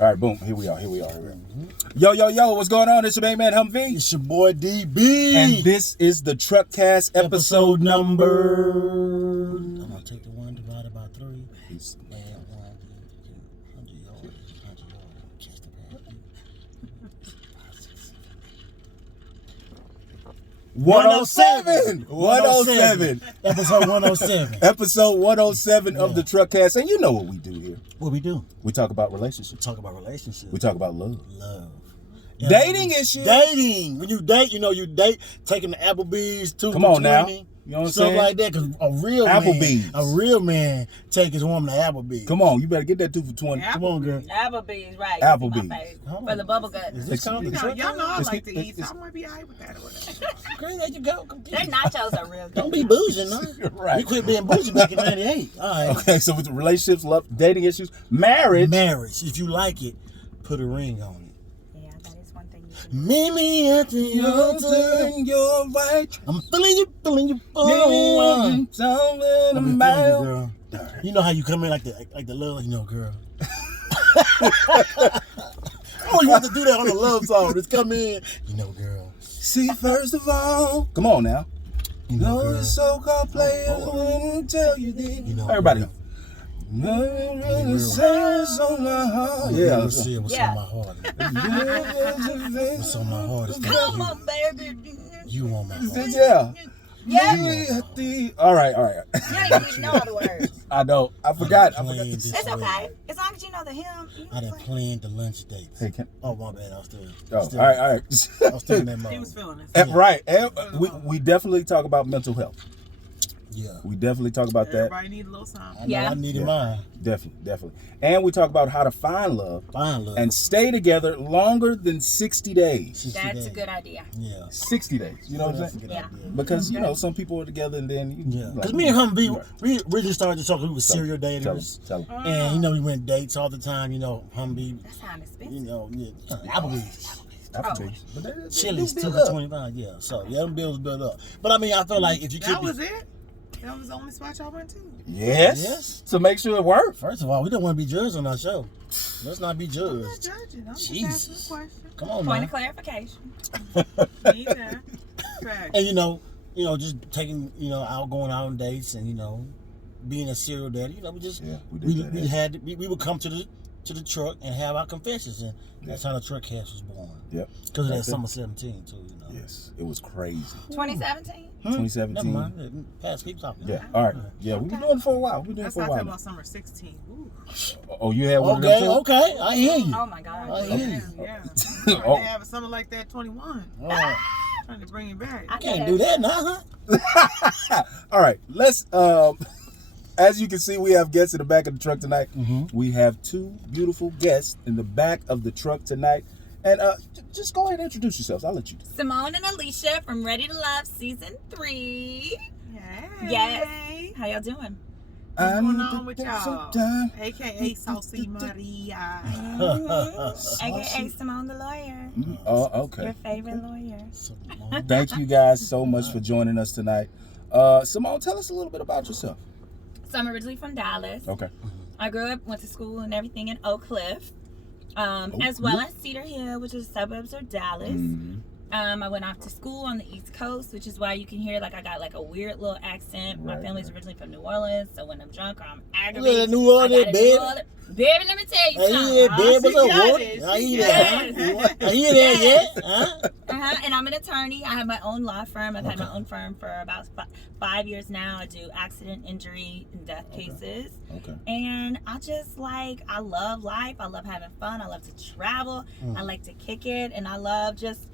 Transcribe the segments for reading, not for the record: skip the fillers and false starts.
All right, boom. Here we are. Yo, what's going on? It's your main man, Humvee. It's your boy, DB. And this is the Truckcast episode number... I'm going to take the 1 divided by 3. And 107. Episode 107. Episode 107 of the Truckcast. And you know what we do here. What we do? We talk about relationships. We talk about relationships. We talk about love. Yeah. Dating issues. Dating. When you date, you date, taking the Applebee's, 2 Come for on now. 20. You know what I'm Stuff saying? like that, because a real man take his woman to Applebee's. Come on, you better get that 2 for 20. Come on, girl. Applebee's, right. Applebee's. For the bubble gut. Is this kind of Y'all know I like to eat, so I might be alright with that or whatever. Great, there you go. Their nachos are real good. Don't be boozing, no. Right. We quit being bougie back in 98. All right. Okay, so with relationships, love, dating issues, marriage. If you like it, put a ring on it. Yeah, that is one thing you can Meet me at the altar. You're right. I'm feeling you for a while. Girl. You know how you come in like the love, girl. Oh, you want to do that on a love song? Just come in, girl. See, first of all, come on now. Girl. The so-called players wouldn't tell you this. Everybody go. Says on my heart. Yeah, Yeah. let's see what's on my heart. What's on my heart is that Come on, baby. you on my heart. Yeah. Yeah. All right. You don't even know all the words. I know. I forgot. This It's way. okay. As long as you know the hymn. I done planned the lunch date. Hey, Oh, my bad. I was still. Oh, all right. I was still in that mode. He was feeling it. Right. And we definitely talk about mental health. Yeah. We definitely talk about that. Everybody need a little something. I know I needed Yeah. mine. Definitely. And we talk about how to find love Fine, love. and stay together longer than 60 days. 60 That's days. a good idea. Yeah. 60 days. You know what I'm That's a saying? good Yeah. idea. Because, some people are together and then... Yeah. Because me and Humvee, we originally started to talk. We were serial Tell daters. them. And, we went dates all the time. Humvee, That sounds expensive. Applebee's. Applebee's. But they Chili's, do 2 build for up. 25. Yeah. So, them bills built up. But, I feel like if you keep That was it? That was the only spot y'all went to? Yes. Yes. To make sure it works. First of all, we don't want to be judged on our show. Let's not be I'm not judged. judging. I'm just Jesus. asking a question. Come on, Point man. of clarification. Need that. Fact. And just taking, out going out on dates and being a serial daddy. We just we would come to the truck and have our confessions, and that's how the truck cast was born. Yep. Because of that summer 17 too. Yes. It was crazy. 2017? 2017. Never mind. Past keep talking. Yeah. All right. Yeah, we've been doing it for a while. That's not talking about summer 16. Ooh. Oh, you had one of them too? Okay. I hear you. Oh, my God. I hear you. Yeah. Oh. They have a summer like that 21. Oh, Trying to bring it back. I can't do that now, huh? All right. Let's... as you can see, we have guests in the back of the truck tonight. Mm-hmm. We have 2 beautiful guests in the back of the truck tonight. And just go ahead and introduce yourselves. I'll let you do it. Simone and Alicia from Ready to Love Season 3. Yay. Yes. How y'all doing? What's going on with the y'all? time. AKA Saucy Maria. AKA Simone the lawyer. Oh, okay. Your favorite lawyer. Thank you guys so much for joining us tonight. Simone, tell us a little bit about yourself. So I'm originally from Dallas. Okay. I grew up, went to school and everything in Oak Cliff, as well as Cedar Hill, which is suburbs of Dallas. Mm-hmm. I went off to school on the East Coast, which is why you can hear I got a weird little accent. My family's originally from New Orleans, so when I'm drunk or I'm aggravated, New Orleans, baby. Baby, let me tell you something. Yeah, baby, what's up, got what? it. I hear Yes. that. I hear that, yeah? Huh? And I'm an attorney. I have my own law firm. I've had my own firm for about 5 years now. I do accident, injury, and death cases. Okay. And I just I love life. I love having fun. I love to travel. I like to kick it. And I love just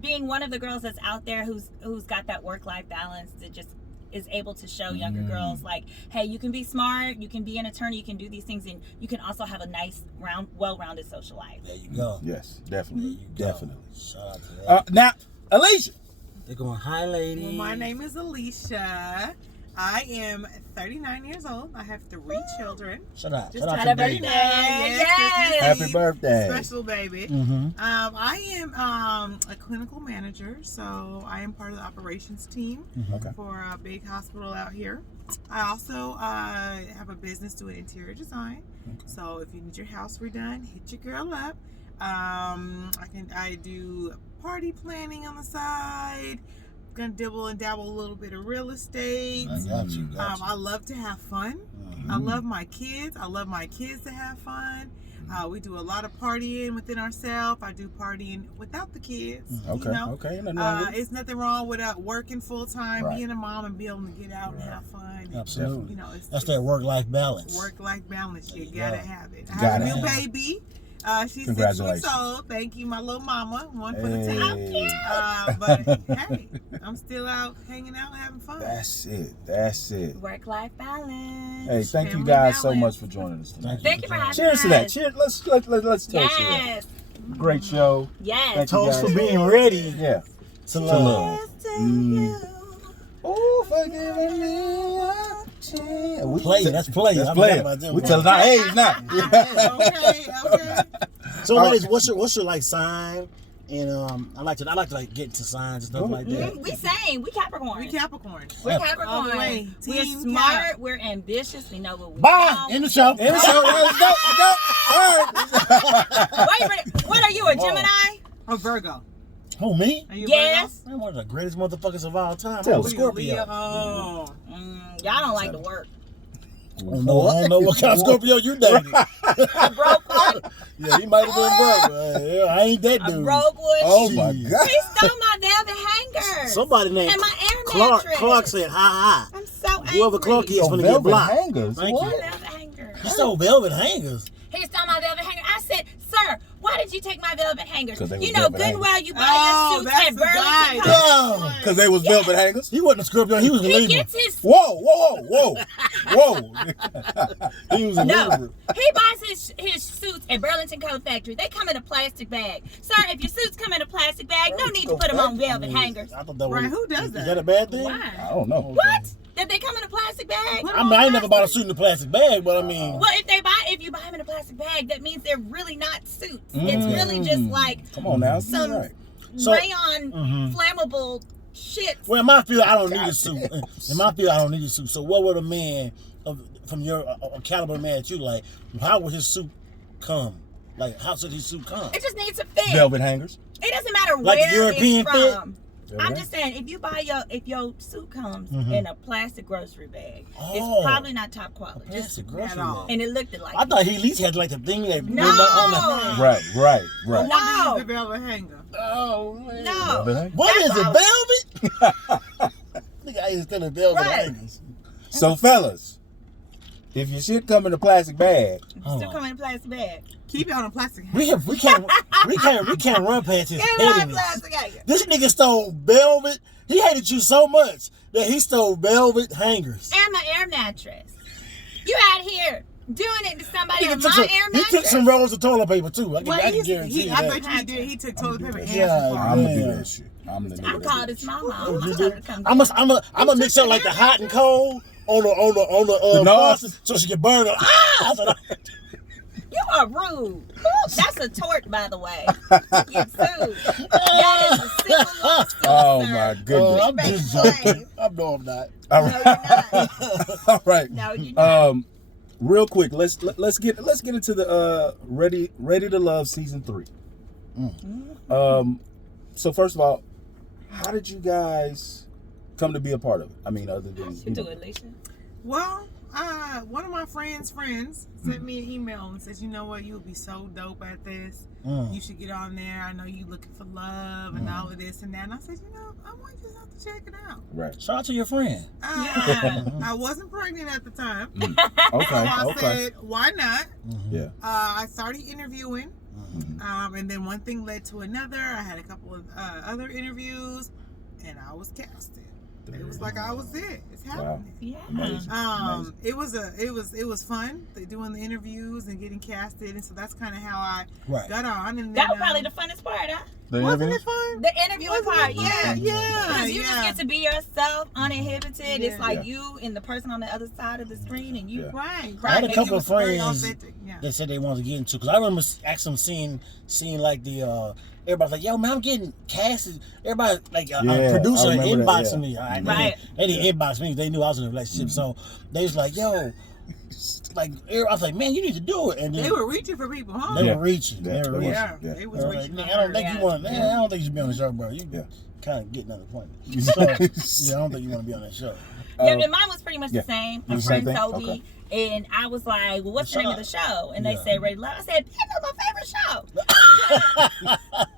being one of the girls that's out there who's got that work-life balance that just is able to show younger girls hey, you can be smart, you can be an attorney, you can do these things, and you can also have a nice, well-rounded social life. There you go. Yes, definitely. Definitely. Shout out to that. Now, Alicia. They're going, hi, lady. Well, my name is Alicia. I am 39 years old. I have 3 children. Shout out. Just Shout out had to a baby. birthday. Yes. Happy birthday. Special baby. Mm-hmm. I am a clinical manager, so I am part of the operations team Okay. for a big hospital out here. I also have a business doing interior design. Okay. So if you need your house redone, hit your girl up. I do party planning on the side. Gonna dibble and dabble a little bit of real estate. I got you. I love to have fun. I love my kids. I love my kids to have fun. We do a lot of partying within ourselves. I do partying without the kids. Okay. You know? Okay. Nothing wrong with it. It's nothing wrong with working full time, Right. being a mom, and being able to get out and have fun. And, Absolutely. you know, That's that work-life balance. Work-life balance. You you gotta go. have it. I Gotta have a new have baby. She's 6 Congratulations. weeks old. Thank you, my little mama. One for the Hey. team. But hey, I'm still out hanging out, having fun. That's it. That's it. Work-life balance. Hey, thank you Family guys so balance. much for joining us tonight. Thank you for having Cheers us. to that. Cheers. Let's toast to that. Yes. Great show. Yes. Thank you Toast for guys. being ready Yeah. to love. Cheers to Mm. you. Oh, for giving me a chance. Play. That's play. That's I play. forgot about them. We telling our age now. Okay. So, ladies, what's your like sign? And I like to like get into signs and stuff like that. We same. We Capricorn. We Capricorn. We're All the Capricorn. way. We're Team smart. Cap. We're ambitious. We know what we Bye. want. In the show. And so, Wait a minute. What are you, a Gemini? A Virgo. Who, me? Are you Yes. I'm one of the greatest motherfuckers of all time. Tell I'm a me. Scorpio. Oh. Y'all don't like to work. I don't know what kind of Scorpio you dated. A broke one. Yeah, he might have been broke. Yeah, I ain't that A dude. broke one. Oh my Jeez. God. He stole my velvet hanger. Somebody named And my air Clark. mattress. Clark said, "Ha I'm so angry. Whoever Clark is Oh, gonna get velvet blocked." hangers. Thank What? you. Velvet hanger. He stole velvet hangers. He stole my velvet hanger. I said, sir, why did you take my velvet hangers? 'Cause they was You know velvet good and hangers. well you buy Oh, your suits that's at the guy. Burlington. Yeah. Because they was velvet hangers. He wasn't a Scorpio. He was a He Libra. gets his Whoa. He was a no. Libra. He buys his suits at Burlington Coat Factory. They come in a plastic bag. Sir, if your suits come in a plastic bag, no need to put them on velvet hangers. I thought that Right, was. who does Is that? that a bad thing? I Why? don't know. What? Did they come in a plastic bag? Put I mean, I ain't never bought a suit in a plastic bag, but I mean, Well, if you buy them in a plastic bag, that means they're really not suits. It's really just like Come on now. some You're right. So- rayon flammable shit. well, in my field, I don't need a suit. In my field, I don't need a suit. So, what would a man from your caliber man that you like? How would his suit come? Like, how should his suit come? It just needs to fit. Velvet hangers. It doesn't matter Like the where European it's fit? from. Velvet I'm just saying, if your suit comes in a plastic grocery bag, Oh. it's probably not top quality. Plastic grocery at all. bag. And it looked like I thought he at least had like the thing that No. went on the Right. No. The velvet hanger. Oh man. No. Velvet hangers. What is That's it, velvet? Nigga, I ain't still in velvet Right. hangers. So, fellas, if your shit come in a plastic bag, still come in a plastic bag. Keep it on a plastic hanger. We can't run past his Get it on a pettiness. plastic hanger. This nigga stole velvet. He hated you so much that he stole velvet hangers. And my air mattress. You out here doing it to somebody He on took, my some, air he mattress? took some rolls of toilet paper too. I Well, can guarantee you I that. bet you he did. He took toilet paper and Yeah, some I'm gonna do man. that shit. I'm the I nigga that called do his that mama. You I do? told her to come I'm gonna mix up like the hot and cold on the nose? faucet so she can burn it. Ah! You are rude. That's a tort, by the way. Get sued. That is a civil lawsuit, Oh sir. my goodness. I'm just joking. No, I'm not. All No, right. you're not. All right. No, you're not. Real quick, let's get into the Ready to Love season 3. So first of all, how did you guys come to be a part of it? I mean, other than You do it, Alicia. Well, one of my friends sent me an email and says, you know what, you would be so dope at this. You should get on there. I know you looking for love and all of this and that. And I said, I might just have to check it out. Right. Shout out to your friend. Yeah. I wasn't pregnant at the time. Okay. So I Okay. said, why not? Yeah. I started interviewing. And then one thing led to another. I had a couple of other interviews and I was casted. It was like I was it. It's happening. Yeah. Amazing. It was fun doing the interviews and getting casted, and so that's kind of how I Right. got on. And then, That was probably the funnest part, huh? wasn't it fun? The interviewing part, yeah. Yeah, Because you just get to be yourself, uninhibited. Yeah. It's like you and the person on the other side of the screen, and you. Yeah. Right. I had a And couple it of was very friends- authentic, yeah. they said they wanted to get into. Because I remember actually seeing like the everybody's like, yo man, I'm getting casted. Everybody like a producer inboxing me. Right. They didn't inbox me. They knew I was in a relationship, so they was like, yo. Like I was like, man, you need to do it. And then, they were reaching for people, huh? They were reaching. They was reaching. I don't think you want. Man, I don't think you should be on the show, bro. You kind of getting an appointment. So, I don't think you want to be on that show. Yeah, and mine was pretty much the same. A friend told me, and I was like, well, what's the name of the show? And they said Ready to Love. I said, that's my favorite show.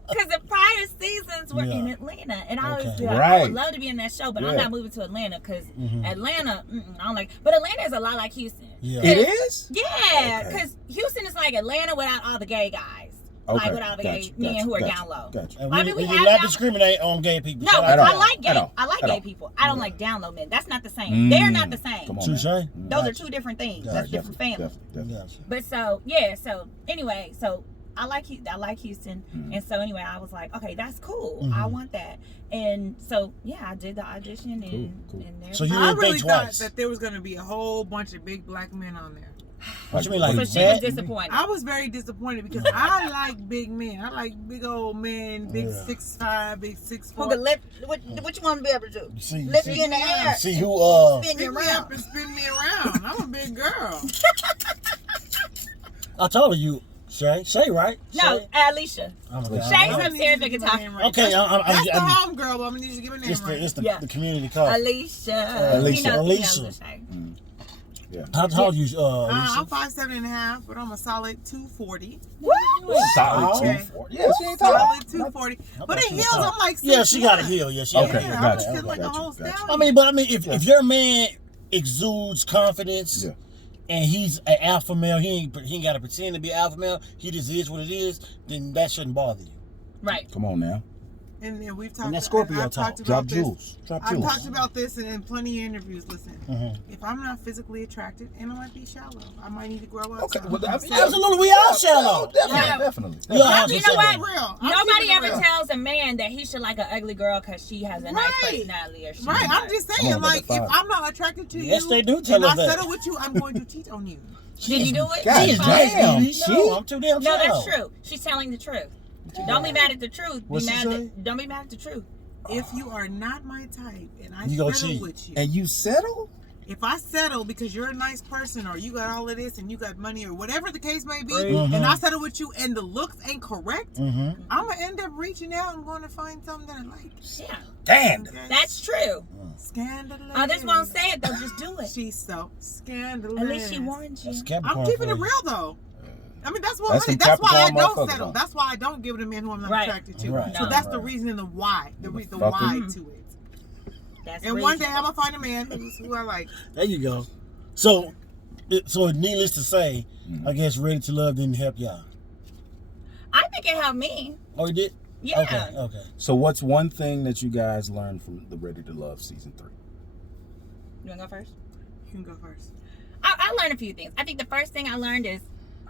Because the prior seasons were in Atlanta. And I always be like, I would love to be in that show, but I'm not moving to Atlanta because Atlanta, I don't like. But Atlanta is a lot like Houston. Yeah. It is? Yeah, because Houston is like Atlanta without all the gay guys. Like without the gay men who are down low. I mean, we do not discriminate on gay people. No, I like gay people. I don't like down low men. That's not the same. They're not the same. Touché. Those are two different things. That's different families. But so anyway, so I like Houston, and so anyway, I was like, okay, that's cool. I want that, and so I did the audition, and there. So you I didn't really think thought twice that there was going to be a whole bunch of big black men on there. What you mean, like so she was disappointed. I was very disappointed because I like big men. I like big old men, big 6'5", big 6'4". Who can lift? What you want to be able to do? Lift you in the air. See who spin me around and spin me around. I'm a big girl. I told you. Shay, right? No, Shay? Alicia. Shay's upstairs at guitar. Okay, that's the home girl, but I'm gonna need you to give her name right. It's the community call. Alicia. Alicia. How tall are you, Alicia? I'm 5'7.5", but I'm a solid 240. Woo! Solid 240. Yeah, she ain't tall. Solid 240. But in heels, I'm like 6'1". Yeah, she got a heel. Yeah, she got a heel. I was like a whole stallion. I mean, if your man exudes confidence. And he's an alpha male. He ain't got to pretend to be an alpha male. He just is what it is. Then that shouldn't bother you. Right. Come on now. And then we've talked. And that Scorpio talk. Drop jewels. I've talked about this in plenty of interviews. Listen, if I'm not physically attracted, and I might be shallow, I might need to grow up. Okay, absolutely, we all shallow. Definitely. You know what? Nobody ever tells a man that he should like an ugly girl because she has a nice personality. Or right. I'm just saying, like, if I'm not attracted to you, yes, they do tell and us I that. settle with you, I'm going to cheat on you. Did you do it? No, I'm too damn No, shallow. that's true. She's telling the truth. Don't be mad at the truth. Don't be mad at the truth. If you are not my type and I settle with you. And you settle? If I settle because you're a nice person or you got all of this and you got money or whatever the case may be, and I settle with you and the looks ain't correct, I'm going to end up reaching out and going to find something that I like. Yeah. Damn. That's true. Scandalous. Others won't say it, they'll just do it. She's so scandalous. At least she warned you. I'm keeping it real though. I mean, that's why I don't settle. That's why I don't give it a man who I'm not attracted to. Right. So that's the reason and the why. The why to it. And one day I'm gonna find a man who I like. There you go. So needless to say, I guess Ready to Love didn't help y'all. I think it helped me. Oh, it did? Yeah. Okay. So what's one thing that you guys learned from the Ready to Love season 3? You wanna go first? You can go first. I learned a few things. I think the first thing I learned is,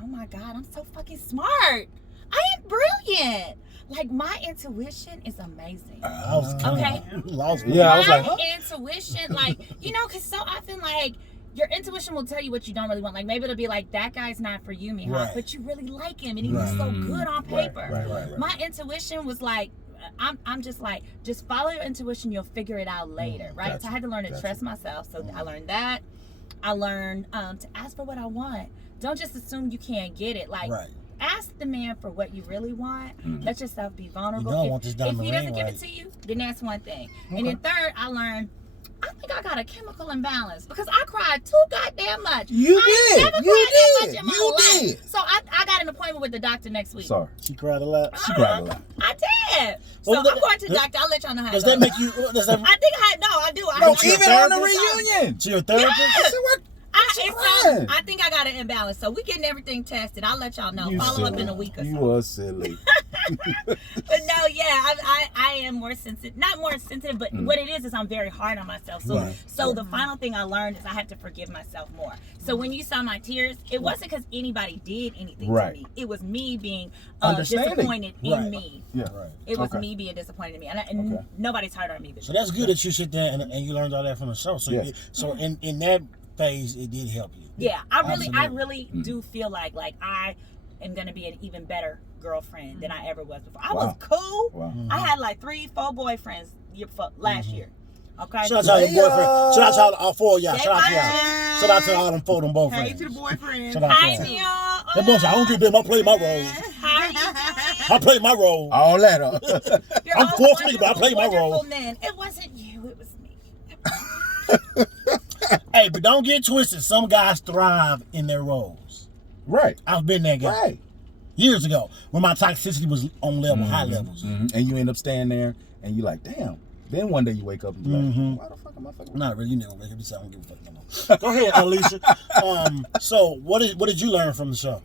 oh my God, I'm so fucking smart. I am brilliant. Like, my intuition is amazing. I was lost. Yeah, I was like, my intuition, like, because so often, like, your intuition will tell you what you don't really want. Like, maybe it'll be like, that guy's not for you, Mihawk, but you really like him, and he looks so good on paper. Right. My intuition was like, I'm just like, just follow your intuition, you'll figure it out later, right? Gotcha. So I had to learn to trust myself. So I learned that. I learned to ask for what I want. Don't just assume you can't get it. Like, ask the man for what you really want. Let yourself be vulnerable. You don't want this diamond if he ring, doesn't give it to you, then that's one thing. And then third, I learned, I think I got a chemical imbalance because I cried too goddamn much. You I did. never cried that much in my life. So I got an appointment with the doctor next week. Sorry. She cried a lot. She cried a lot. I did. So I'm going to the doctor. I'll let y'all know how it goes. Does that make you? I think I do. No, even on the reunion. She your therapist? I said, what? I think I got an imbalance, so we getting everything tested. I'll let y'all know. Follow up in a week or so. You are silly. But no, yeah, I am more sensitive. Not more sensitive, but what it is I'm very hard on myself. So the final thing I learned is I have to forgive myself more. So when you saw my tears, it wasn't because anybody did anything to me. It was me being disappointed in me. Yeah, right. It was me being disappointed in me, and nobody's harder on me than So that's good that you sit there and you learned all that from the show. So in that phase, it did help you. Yeah, I really Absolutely. do feel like I am gonna be an even better girlfriend than I ever was before. I Wow. was cool. Wow. I had like 3-4 boyfriends last year. Okay. Shout out to all the boyfriends. Shout out to all 4 of y'all. They Shout out to y'all. fine. Shout out to all them 4 of them boyfriends. Hey to the boyfriend. Shout out Hi, to them. Neil. That boy said, I don't do them. I play my role. How are you doing? I play my role. All that. You're I'm all fourth nigga, but I play my wonderful role. Men. It wasn't you. It was me. Hey, but don't get twisted. Some guys thrive in their roles. Right. I've been that guy. Right. Years ago, when my toxicity was on level, high levels. And you end up staying there, and you're like, damn. Then one day you wake up and be like, why the fuck am I fucking? Not really. You never wake up and say, I don't give a fuck no more. Go ahead, Alicia. So, what did you learn from the show?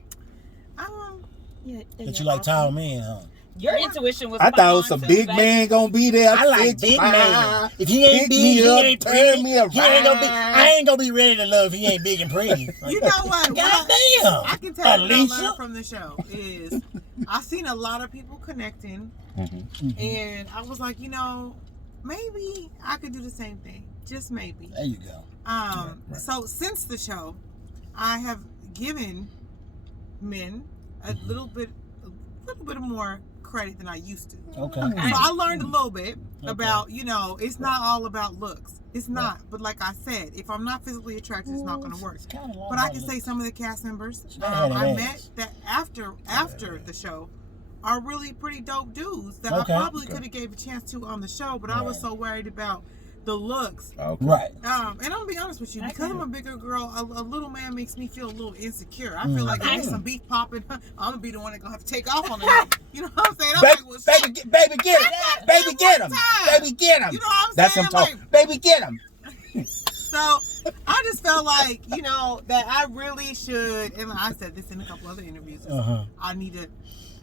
That you like tall men, huh? Your intuition was I thought it was spot some on, too, big baby. man gonna be there. I like big man. If he ain't pick big, me he up, ain't turn pretty. me He ain't gonna be. around. I ain't gonna be ready to love if he ain't big and pretty. You know what? God damn. I can tell you what I Alicia. learned from the show is I've seen a lot of people connecting, and I was like, maybe I could do the same thing. Just maybe. There you go. Right. So since the show, I have given men a little bit more credit than I used to. Okay. So I learned a little bit about, it's not all about looks. It's not. But like I said, if I'm not physically attracted, it's not going to work. But I can say some of the cast members I met that after the show are really pretty dope dudes that I probably could have gave a chance to on the show, but I was so worried about the looks. Okay. Right. And I'm gonna be honest with you, because I'm a bigger girl, a little man makes me feel a little insecure. I feel like if there's some beef popping, I'm gonna be the one that's gonna have to take off on it. You know what I'm saying? I'm Baby, like, well, shit. baby, get him. Baby, get him. Baby, get him. You know what I'm That's saying? some talk. Baby, get him. So I just felt like, that I really should, and I said this in a couple other interviews, I need to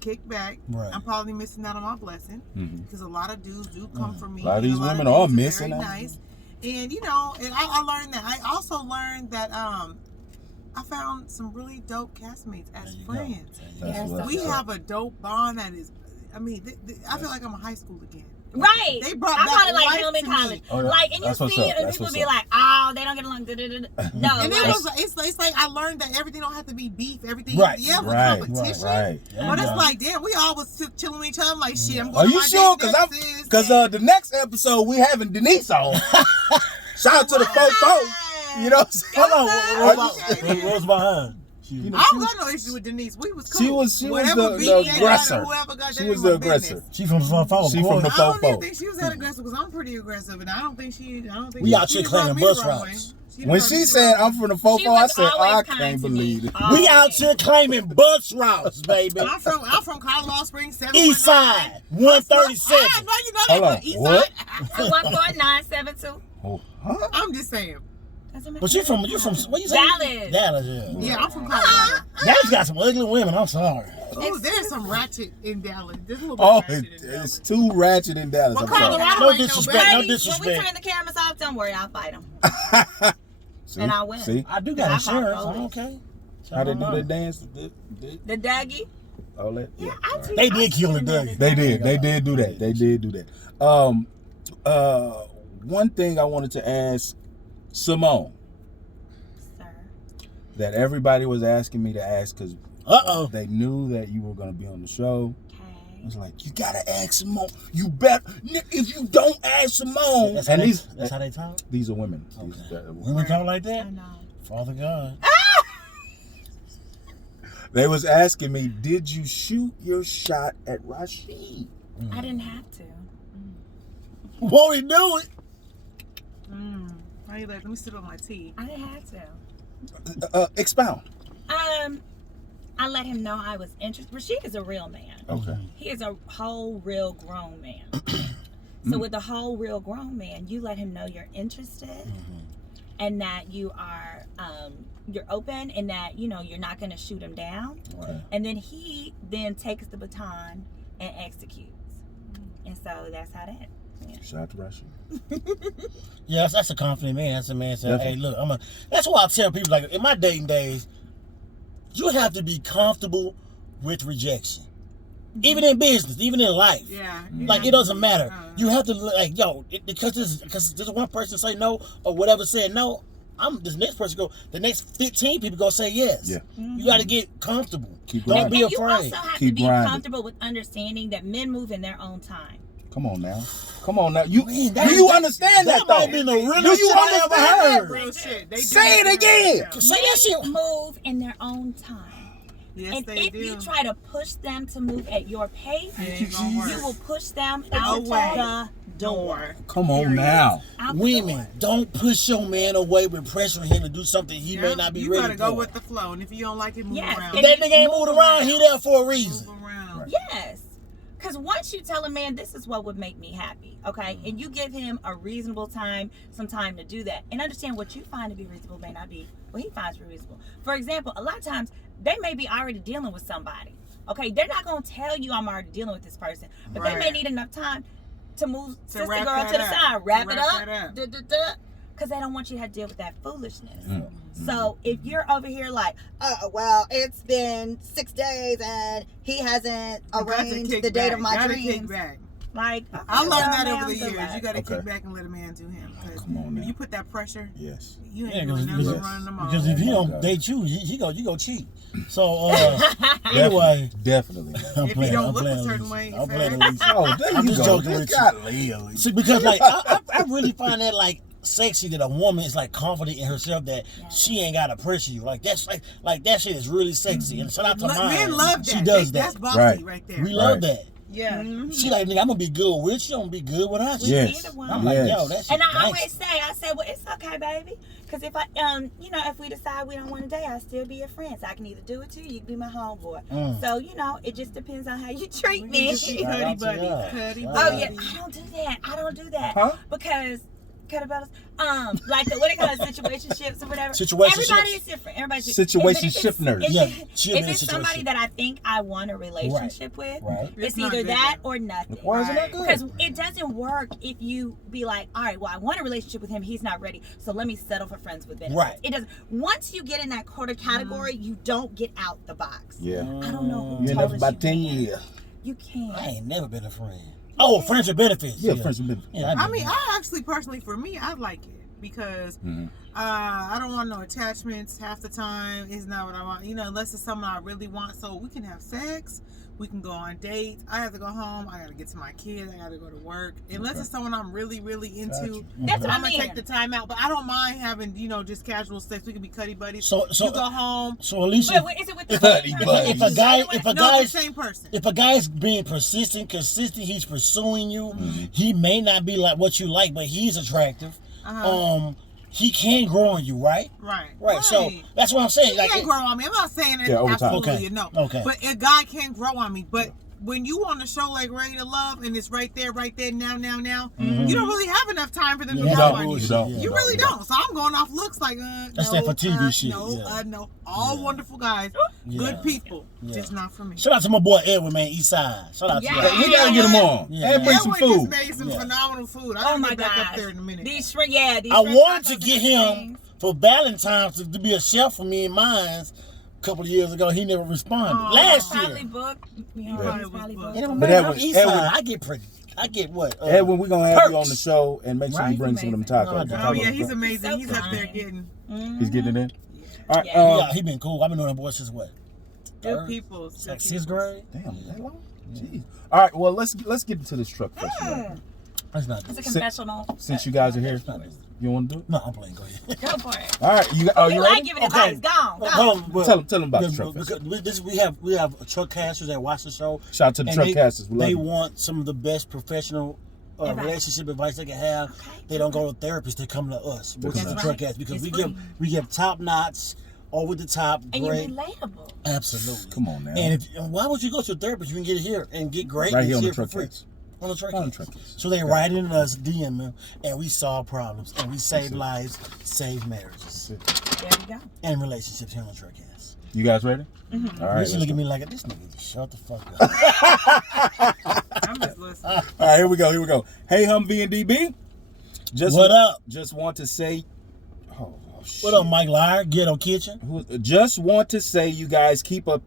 kick back. Right. I'm probably missing out on my blessing because a lot of dudes do come for me. A lot of these women dudes are missing very out. nice. And and I learned that. I also learned that I found some really dope castmates as friends. That's what's We up. have a dope bond that is, I feel like I'm in high school again. Right. They brought I back call it like life home in to college. me. Oh, yeah. Like, and you That's what's see up. it, and That's people what's be up. like, oh, they don't get along. No, And like, it's like I learned that everything don't have to be beef. Everything, Right. yeah, with Right. competition. Right. But it's like, damn, we all was chilling with each other. I'm like, shit, I'm Are going to you my sure? date Because next is- the next episode we having Denise on. Shout out to the folks. You know what I'm saying? Hold on. What was behind? You know, I don't got no issue with Denise. We was cool. She was Whatever the beef they got, aggressor. whoever got She that was in the my aggressor. business. She from the phone. She from the I don't fofo. even think she was that aggressive because I'm pretty aggressive, and I don't think We out she here rubbed claiming me the bus wrong routes. way. When she said I'm from the fofo, she I was said, always I kind can't to me. believe it. We out here claiming bus routes, baby. I'm from Colorado Springs, 719. East side, 137. I know you know Hold that, on, but East what? side. 14972. Oh, huh? I'm just saying. But you from what you say? Dallas. Dallas, yeah. Yeah, I'm from Colorado. Dallas got some ugly women. I'm sorry. Oh, there's some ratchet in Dallas. There's a little bit Oh, ratchet in Dallas. it's too ratchet in Dallas. Well, I'm sorry. Colorado No ain't disrespect, no no bad. When we disrespect. turn the cameras off, don't worry, I'll fight them. See? And I win. See? I do got I insurance. follow I'm okay. How they do that dance? The Dougie. All that? Yeah. They did kill the Dougie. They did. They did do that. They did do that. One thing I wanted to ask Simone Sir. that everybody was asking me to ask because they knew that you were going to be on the show. I Okay. was like, you gotta ask Simone. You bet. If you don't ask Simone, That's and how they talk. these are women. Okay. These are Women talk like I that. know. Father God. They was asking me, did you shoot your shot at Rashid? I didn't have to. Won't he do it? Why you like, let me sip on my tea. I didn't have to. Expound. I let him know I was interested. Rashid is a real man. Okay. He is a whole real grown man. So with the whole real grown man, you let him know you're interested and that you are you're open and that you're not going to shoot him down. Okay. And then he then takes the baton and executes. And so that's how that. Yeah. Shout out to Rashid. Yeah, that's a confident man. That's a man saying, "Hey, look, That's why I tell people like in my dating days, you have to be comfortable with rejection, even in business, even in life. Yeah. Like it doesn't matter. You have to like, because this one person say no or whatever said no. this next person go. The next 15 people gonna say yes. Yeah. You got to get comfortable. Keep Don't grinding. be And you afraid. also have Keep to be grinding. comfortable with understanding that men move in their own time. Come on now. Come on now. You Man, do you understand that, That though? might be the realest Do you shit I ever understand that? heard. Real shit. They do Say it again. Say that shit. Men move in their own time. Yes, And they if do. you try to push them to move at your pace, It ain't gonna work. you will push them out Away. the door. Come on Period. now. Out the Women, door. don't push your man away with pressuring him to do something he may not be you ready gotta for. go with the flow, and if you don't like it, move Yes, around. If that nigga ain't moved around, he there for a Move reason. around. Yes. Because once you tell a man this is what would make me happy, okay, and you give him a reasonable time, some time to do that, and understand what you find to be reasonable may not be what he finds to be reasonable. For example, a lot of times they may be already dealing with somebody, okay? They're not going to tell you I'm already dealing with this person, but they may Right. need enough time to move sister wrap girl that to the up. side, wrap To it wrap up, that up. because they don't want you to have to deal with that foolishness. Mm. So if you're over here like, oh, well, it's been 6 days and he hasn't You got to arranged kick the date back. of my Gotta dreams. kick back. Like, I learned that ma'am, over the do years. that. You got to Okay. kick back and let a man do him. 'Cause Come on if now. you put that pressure, Yes. you ain't Yeah, doing because- nothing running them off. Because if he Oh my don't God. date you, you go cheat. So anyway, Definitely. I'm If playing. you don't I'm look a playing certain Alicia. way, I'm playing fast. Alicia. Oh, there I'm you just go. joking with you. Golly, Alicia. See, because like I really find that like sexy that a woman is like confident in herself that she ain't gotta pressure you. Like that's like that shit is really sexy. And shout out to mine. Men love that. She does That's that. bossy right there. We love Right. that. Yeah. She like, nigga, I'm gonna be good with you. I'm gonna be good without you. Yes. Either one. I'm like, Yes. yo, that shit And I gangsta. always say, well, it's okay, baby. Because if I, if we decide we don't want to date, I'll still be your friend. So I can either do it too, you can be my homeboy. So, it just depends on how you treat We me. can just be Shout cuddy out to buddies. y'all. Cuddy Shout Oh, out. yeah. I don't do that. Huh? Because, Cuddy like what they call it, situationships or whatever. Situationships? Everybody is different. Everybody's Situationship nerd. If, Yeah, if she in a it's somebody situationship. that I think I want a relationship with, Right. it's It's not either good that then. or nothing. Why is it not Right. good? Because it doesn't work if you be like, all right, well, I want a relationship with him. He's not ready. So let me settle for friends with benefits. Right. It doesn't. Once you get in that quarter category, you don't get out the box. Yeah. I don't know who You told enough us about you 10 can't. years. You can't. I ain't never been a friend. Oh, friends with benefits. Yeah, friends with benefits. Yeah, I mean, I actually personally, for me, I like it because I don't want no attachments half the time. It's not what I want, unless it's something I really want. So we can have sex, we can go on dates. I have to go home. I got to get to my kids. I got to go to work. Unless it's someone I'm really, really into, That's what I'm I gonna mean. take the time out. But I don't mind having, just casual sex. We can be cuddy buddies. So- you go home. So Alicia, But is it with the Buddy, same buddy. person? if a No, guy's the same person. if a guy's being consistent, he's pursuing you. He may not be like what you like, but he's attractive. He can grow on you, right? Right. So that's what I'm saying. He Like, can grow on me. I'm not saying it Yeah, over time. absolutely Okay. no. Okay. But a guy can grow on me. But when you want to show like ready to love and it's right there, now, you don't really have enough time for them to Yeah, grow you on don't. you. You don't. You really don't. So I'm going off looks like That's no, that for TV shit, No, yeah. no. All wonderful guys, Yeah. good people, Yeah. just not for me. shout out to my boy Edwin, man, East Side. Shout out Yeah. to you. We gotta get them on. Yeah. And bring some Edwin just food. made some Yeah. phenomenal food. Oh I'll my get back gosh. up there in a minute. These shrimp, yeah. These I shrimp wanted tacos to and get everything. him for Valentine's to be a chef for me and mine a couple of years ago. He never responded. Oh, Last Probably year. booked. Yeah. Probably booked. And But man, Edwin- I'm East Side. Edwin- I get what? Edwin, we're gonna have you perks. on the show and make sure you Right. bring some of them Amazing. tacos. No, Oh yeah, Tacos. he's amazing. So He's up there kind. getting He's getting it in. All right. Yeah. Yeah, he been cool. I've been knowing that boy since what? good Third? people. It's like good sixth people. grade. Damn, that long? Jeez. All right. Well, let's get into this truck first. That's not It's a good. confessional. Since you guys are here, Not good. you want to do it? No, I'm playing. Go ahead. Go for it. All right. You You ready? like giving advice. Go on. Go. Hold on, well, Tell them about the truck because fest. we have truck casters that watch the show. Shout out to the and truck casters. We love They you. want some of the best professional Advice. relationship advice they can have. Okay. They don't go to therapists. They come to us, which is That's the right. truck cast, because It's we free. give top notch, over the top, And you're great. relatable. Absolutely. Come on now. And why would you go to a therapist? You can get it here and get great Right and here on shit the for truck free. cast. On the truck On the cast. truck cast. So they write in us, DM them, and we solve problems, and we save That's it. lives, save marriages, There we go. and relationships here on the truck cast. You guys ready? All right. You let's should look go. at me like this nigga. Just shut the fuck up. I'm just listening. All right, here we go. Hey, Humvee and DB. What up? Just want to say, oh shit. What up, Mike Liar? Ghetto Kitchen. Just want to say, you guys keep up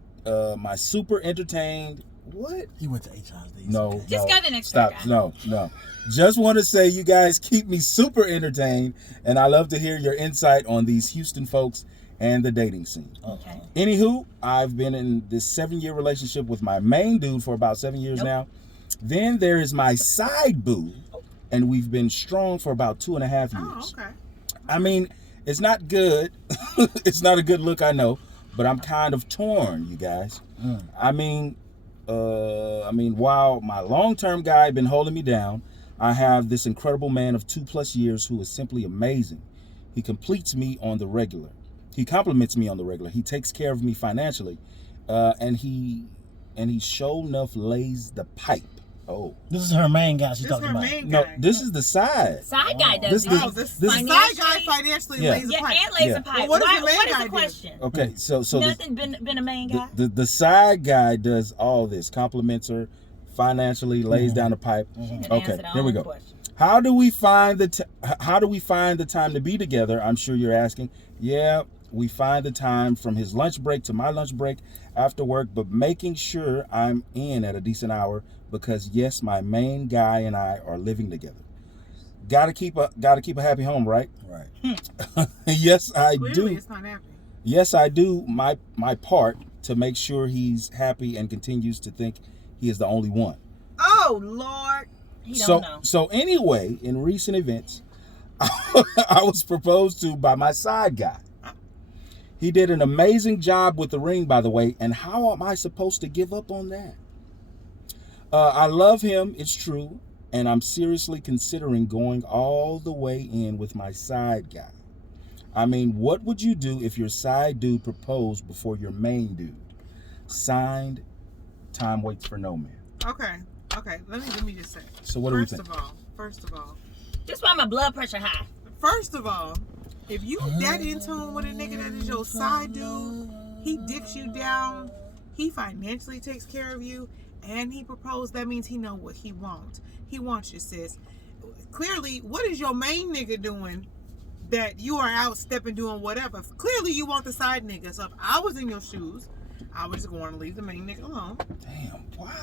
my super entertained What? He went to HID. No. Just go to the next Stop. paragraph. No. Just want to say you guys keep me super entertained, and I love to hear your insight on these Houston folks and the dating scene. Okay. Anywho, I've been in this 7-year relationship with my main dude for about 7 years now. Then there is my side boo, and we've been strong for about 2.5 years. Oh, okay. I mean, it's not good. It's not a good look, I know, but I'm kind of torn, you guys. I mean, while my long-term guy been holding me down, I have this incredible man of 2+ years who is simply amazing. He completes me on the regular. He compliments me on the regular. He takes care of me financially, and he sure enough lays the pipe. Oh, this is her main guy. She's This talking her about. main no, guy. this is the side. Side guy does This- it. this- The this- side guy financially Yeah. lays a Yeah, pipe. and lays Yeah. a pipe. Well, what does the main what is guy the do? question? Okay, so Nothing. Been a main guy. the side guy does all this, compliments her financially, lays down the pipe. She didn't Okay, answer the here we own go. question. How do we find the time to be together? I'm sure you're asking. Yeah, we find the time from his lunch break to my lunch break after work, but making sure I'm in at a decent hour because yes, my main guy and I are living together. Gotta keep a happy home, right? Right. Yes, I Clearly, do. it's not happening. Yes, I do my part to make sure he's happy and continues to think he is the only one. Oh, Lord. He don't know. So anyway, in recent events, I was proposed to by my side guy. He did an amazing job with the ring, by the way, and how am I supposed to give up on that? I love him, it's true, and I'm seriously considering going all the way in with my side guy. I mean, what would you do if your side dude proposed before your main dude? Signed, Time Waits for No Man. Okay. Let me just say. So what do we think? First of all, Just why my blood pressure high. if you that in tune with a nigga that is your side dude, he dicks you down, he financially takes care of you, and he proposed, that means he know what he wants. He wants you, sis. Clearly, what is your main nigga doing that you are out stepping doing whatever? Clearly, you want the side nigga. So if I was in your shoes, I was just going to leave the main nigga alone. Damn, why?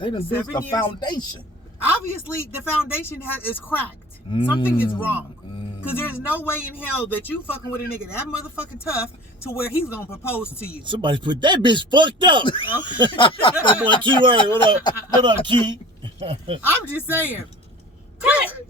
They done built 7 a years. foundation. Obviously, the foundation is cracked. Something is wrong. Because there's no way in hell that you fucking with a nigga that motherfucking tough to where he's going to propose to you. Somebody put that bitch fucked up. That boy Key Ray, what up, Key? I'm just saying.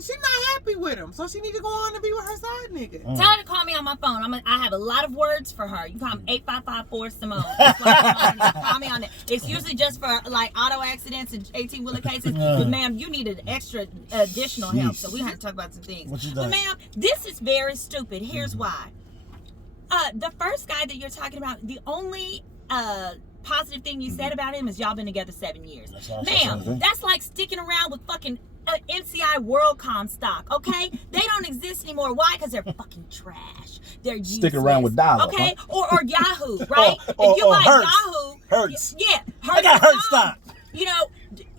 She's not happy with him, so she need to go on and be with her side nigga. Tell her to call me on my phone. I have a lot of words for her. You call me 855-4-Simone. That's what I'm calling. Call me on it. It's usually just for like auto accidents and 18-wheeler cases. But ma'am, you need an extra additional help. So we have to talk about some things. What you But done? ma'am, this is very stupid. Here's why. The first guy that you're talking about, the only positive thing you said about him is y'all been together 7 years. That's all I Ma'am, said. that's like sticking around with fucking NCI WorldCom stock, okay? They don't exist anymore. Why? Because they're fucking trash. They're useless. Stick around with Dollar, okay? Or Yahoo, right? Or if you buy Hertz. Yahoo, Hertz. yeah, I got Hertz stock. You know,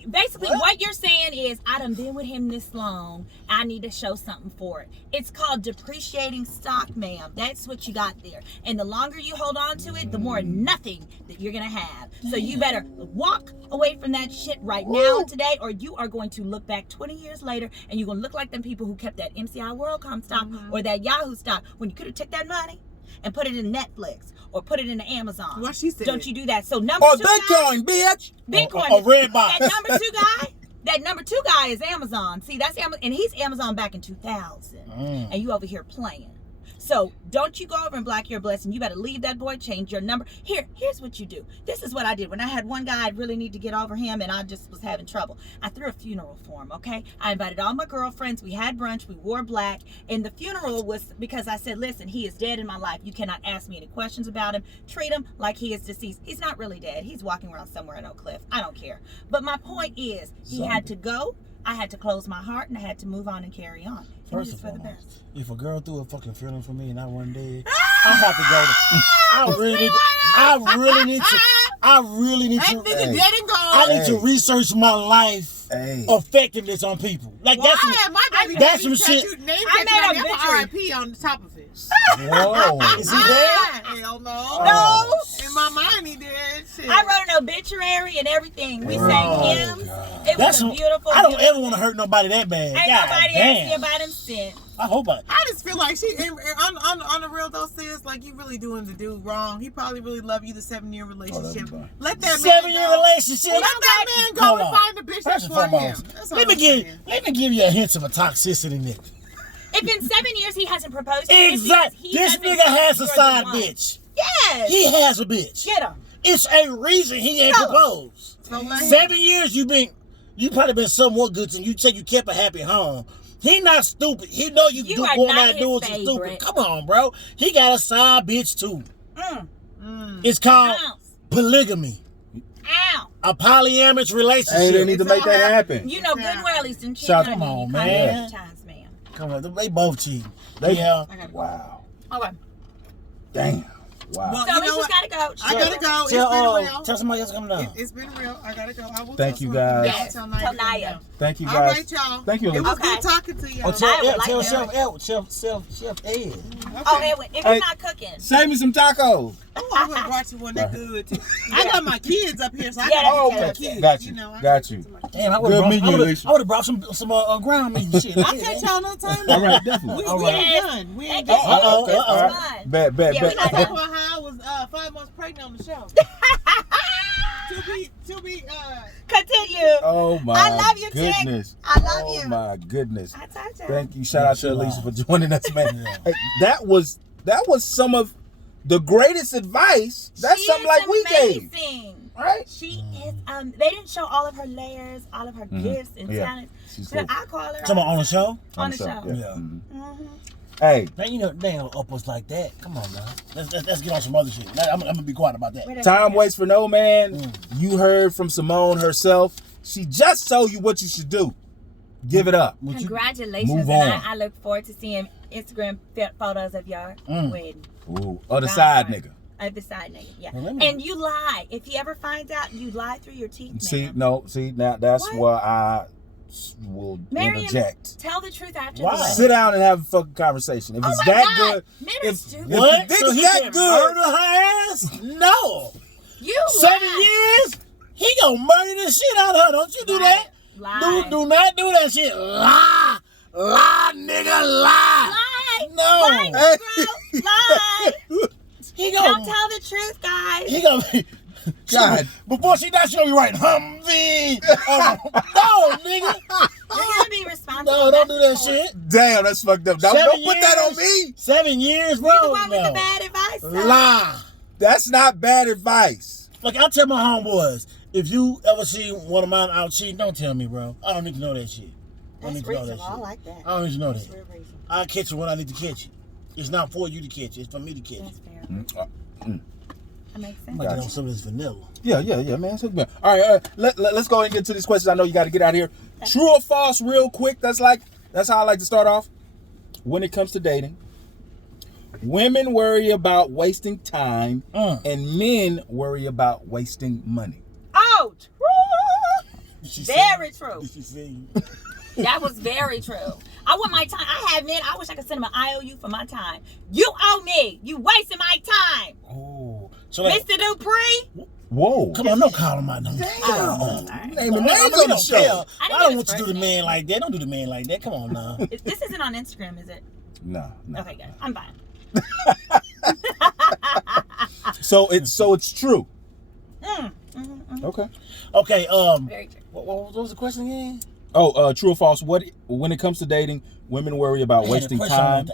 basically what you're saying is, I done been with him this long. I need to show something for it. It's called depreciating stock, ma'am. That's what you got there. And the longer you hold on to it, the more nothing that you're going to have. So you better walk away from that shit right now today, or you are going to look back 20 years later and you're going to look like them people who kept that MCI WorldCom stock or that Yahoo stock when you could have took that money and put it in Netflix or put it in Amazon. What she said. Don't you do that. So number Or two guy, Bitcoin, bitch. Bitcoin. Or Redbox. That number two guy. That number two guy is Amazon. See, that's Amazon, and he's Amazon back in 2000, and you over here playing. So don't you go over and block your blessing. You better leave that boy, change your number. Here's what you do. This is what I did. When I had one guy, I really need to get over him, and I just was having trouble. I threw a funeral for him, okay? I invited all my girlfriends. We had brunch. We wore black. And the funeral was because I said, listen, he is dead in my life. You cannot ask me any questions about him. Treat him like he is deceased. He's not really dead. He's walking around somewhere in Oak Cliff. I don't care. But my point is, he had to go. I had to close my heart, and I had to move on and carry on. First It's of for the all, best. if a girl threw a fucking funeral for me and I wasn't dead, I have to go. I really need to. That nigga dead and gone. I need to research my life effectiveness on people. Like Why? that's My baby that's daddy some shit. tattooed name I tattooed made a on picture. RIP on the top of it. Whoa. Is he dead? Hell no. No. In my mind, he did. Shit. I wrote an obituary and everything. We sang hymns. It That's was a beautiful. I don't ever want to hurt nobody that bad. Ain't God nobody damn. asked me about him since. I hope I just feel like she on the real though, sis, like you really doing the dude wrong. He probably really love you, the 7-year relationship. Let that man 7-year go. relationship. Let that man go and find a bitch that's for him. That's all Let me I'm give saying. you a hint of a toxicity nigga. If in 7 years he hasn't proposed to Exactly. This nigga has a side bitch. Yes. He has a bitch. Get him. It's a reason he ain't proposed. So 7 years you probably been somewhat good and you say you kept a happy home. He not stupid. He know you do going out and doing some stupid. Come on, bro. He got a side bitch too. It's called polygamy. Ow. A polyamorous relationship. Hey, they need to make that happen. You know, Goodwill at least didn't cheat Shout- on Come me. on, You man. times, man. Come on, they both cheating. Wow. Okay. Damn. Wow. Well, So you know Alicia's what? gotta go. I gotta go. It's Tell, been real. tell somebody else to come down. It's been real. I gotta go. I will Thank tell you, someone. guys. Yes. Tell Tell Naya. Naya. Thank you, All guys. right, y'all. Thank you, It was Alicia. Okay. good talking to y'all. Oh, I would like tell that. Chef Ed. Oh, Edwin, if Hey. you're not cooking. Save me some tacos. Oh, I would brought you one that good too. I got my kids up here, so I Yeah, got Oh, to my okay. kids. Got you. know, I Got gotta you. get to my kids. Damn, I Good would have meeting you, Alicia. brought some ground meat and shit. I'll catch y'all no time. All right, definitely. We All ain't right. done. We ain't Thank done. you. Uh-oh, This was uh-oh. fun. Bet. Yeah, we Talk not done. about how I was 5 months pregnant on the show. to be Continue. Oh my I love you, Tick. goodness. I love Oh you. my goodness. I told you. Thank you. Shout out to Alicia for joining us, man. Hey, that was some of the greatest advice. That's She something is like we gave. amazing. Right? She is. They didn't show all of her layers, all of her gifts and Yeah. talents. She's So cool. I call her. Come on the show? On the show. Yeah. Yeah. Mhm. Mhm. Hey, Man, you know, they ain't up us like that. Come on now. Let's get on some other shit. I'm gonna be quiet about that. Wait a time minute. waits for no man. You heard from Simone herself. She just told you what you should do. Give it up. Would you- Congratulations, Move and on. I look forward to seeing Instagram photos of your wedding. Ooh, other side nigga. Of the side nigga, yeah. Well, let me- And you lie. If he ever finds out, you lie through your teeth, See, ma'am. now that's What? where I will Miriam, interject. tell the truth after Why? the wedding. Sit down and have a fucking conversation. If Oh it's my that God. good, Men are if- stupid. if What? the dick So is he that can good, murder her ass? No. You 7 lie. years? He gonna murder the shit out of her. Don't you do that? Lie. Do not do that shit. Lie. Lie, nigga, lie. Lie. No. Lie, Negro. Lie. He Don't gonna, tell the truth, guys. he gonna be, God. before she dies, she gonna be writing Humvee. No, nigga. You're gonna be responsible. No, don't do that That's the point. shit. damn, that's fucked up. Don't 7 put that on years? me. 7 years, bro. You're the one with No. the bad advice. son. Lie. That's not bad advice. Like I tell my homeboys, if you ever see one of mine out cheating, don't tell me, bro. I don't need to know that shit. I don't That's need to know that reasonable. I shit. like that. I don't need to know That's that. real reasonable. I'll catch it when I need to catch it. It's not for you to catch it. It's for me to catch That's it. fair. That makes sense. I'm like, on some of this vanilla. Yeah, man. So, man. All right, let's go ahead and get to these questions. I know you got to get out of here. True or false, real quick. That's how I like to start off. When it comes to dating, women worry about wasting time, and men worry about wasting money. Oh, true. Very true. Did she say you? That was very true. I want my time. I have men. I wish I could send them an IOU for my time. You owe me. You wasting my time, Oh, so like, Mr. Dupree. Whoa. come on, don't call him out. No. Oh, sorry. Naming I names mean, on the don't show. care. I I didn't don't get want his you to do the first man name. like that. Don't do the man like that. Come on now. This isn't on Instagram, is it? No. Okay, good. I'm fine. So it's true. Okay. Okay. Very true. What was the question again? Oh, true or false? When it comes to dating, women worry about wasting time,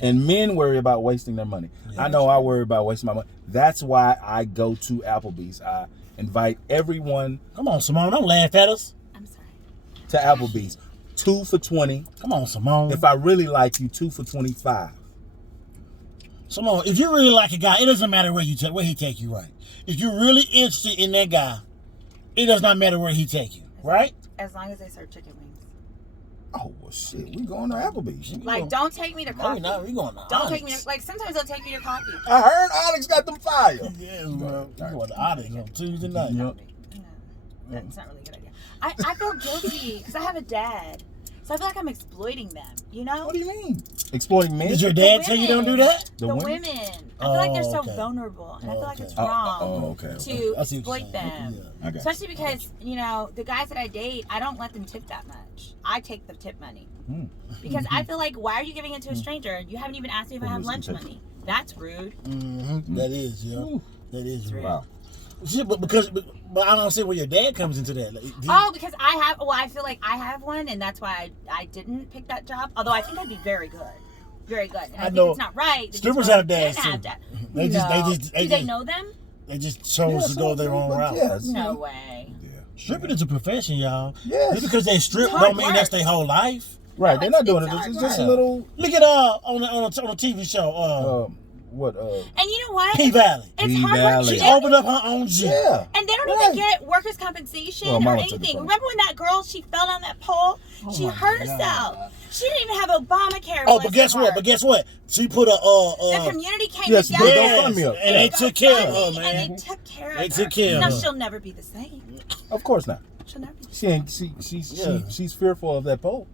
and men worry about wasting their money. Yeah, I know I worry about wasting my money. That's why I go to Applebee's. I invite everyone Come on, Simone. Don't laugh at us. I'm sorry. to Applebee's. 2 for $20. Come on, Simone. If I really like you, 2 for $25. Simone, if you really like a guy, it doesn't matter where he take you, right? If you're really interested in that guy, it does not matter where he take you, right? As long as they serve chicken wings. Oh well, shit. We going to Applebee's. Like, don't take me to No, coffee. we going to Don't take me Onyx. to, like, sometimes they'll take you to coffee. I heard Onyx got them fire. Yeah, bro. We going to Onyx on Tuesday night. Yep. No, that's not really a good idea. I feel guilty because I have a dad. So I feel like I'm exploiting them, you know? What do you mean? Exploiting men? Did your dad tell you don't do that? The women. I feel like they're so vulnerable, and I feel like it's wrong to exploit them. Yeah. Especially because, you know, the guys that I date, I don't let them tip that much. I take the tip money. Because I feel like, why are you giving it to a stranger? You haven't even asked me if I have lunch money. That's rude. That is, that is rude. Wow. But I don't see where your dad comes into that. Because I feel like I have one, and that's why I didn't pick that job. Although I think I'd be very good. Very good. And I think it's not right. Strippers have dads too. Do they know them? They just chose to go their own route. Yes. No way. Yeah. Stripping is a profession, y'all. Yes. Just because they strip don't mean that's their whole life. Right, No, they're not doing it. it's It's just a little. Look at on a TV show. And you know what? P Valley. It's hard work. She opened up her own gym. Yeah. And they don't even get workers' compensation or anything. Remember when that girl, she fell down that pole? She hurt herself. She didn't even have Obamacare. But guess what? She put the community came together. And they took care of her, man. And they took care of her. They took care of Now her. she'll never be the same. Of course not. She'll never be the same. She's fearful of that pole.